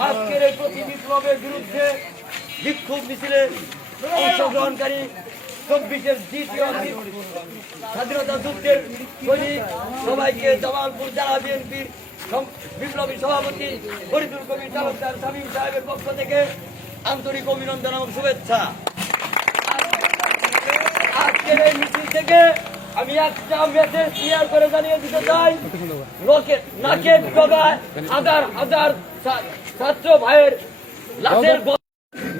আজকের এই প্রতি বিপ্লবের বিরুদ্ধে বিক্ষোভ মিছিলে অংশগ্রহণকারী চব্বিশের দ্বিতীয় স্বাধীনতা যুদ্ধের সৈনিক সবাইকে জামালপুর জেলা বিএনপির বিপ্লবী সভাপতি ফরিদুল কবির তালুকদার শামীম সাহেবের পক্ষ থেকে আন্তরিক অভিনন্দন এবং শুভেচ্ছা আজকের এই মিছিল থেকে আমি একটা মেসেজ ক্লিয়ার করে জানিয়ে দিতে চাই। নাকের ডগায় হাজার হাজার ছাত্র ভাইয়ের লাশের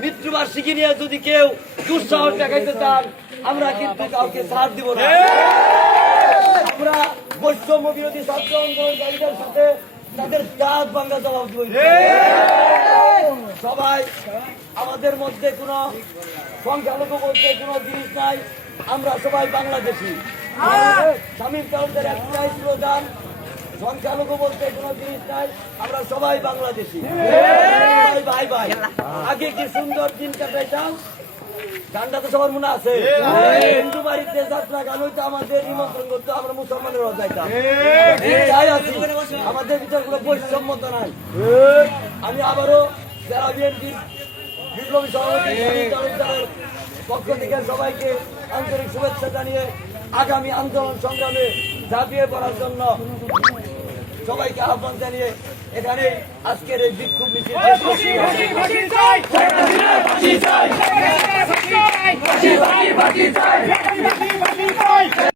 মৃত্যুবার্ষিকী নিয়ে যদি কেউ দুঃসাহস দেখাইতে চান, আমরা কিন্তু কাউকে ছাড় দিব না। আমরা বৈষম্য বিরোধী ছাত্র আন্দোলনকারীদের সাথে তাদের দাঁত ভাঙ্গা জবাব দিব। সবাই, আমাদের মধ্যে কোনো সংখ্যালঘু বলতে কোনো জিনিস নাই। আমরা সবাই বাংলাদেশি। স্বামীর তালুকদার একটাই স্লোগান সংখ্যালঘু বলতে কোনো জিনিস নাই আমরা সবাই বাংলাদেশি। ভাই ভাই। আগে কি সুন্দর দিন কাটাইতাম? গানটা তো সবার মনে আছে। হিন্দু বাড়িতে যাত্রা গান হইতো আমাদের নিমন্ত্রণ করতো আমরা মুসলমানের যাইতাম। যাই আমাদের ভিতরে কোনো বৈষম্যতা নাই। আমি আবারও যারা বিএনপির বিপ্লবী সভাপতি পক্ষ থেকে সবাইকে আন্তরিক শুভেচ্ছা জানিয়ে আগামী আন্দোলন সংগ্রামে ঝাঁপিয়ে পড়ার জন্য সবাইকে আহ্বান জানিয়ে এখানে আজকের এই বিক্ষোভ মিছিল।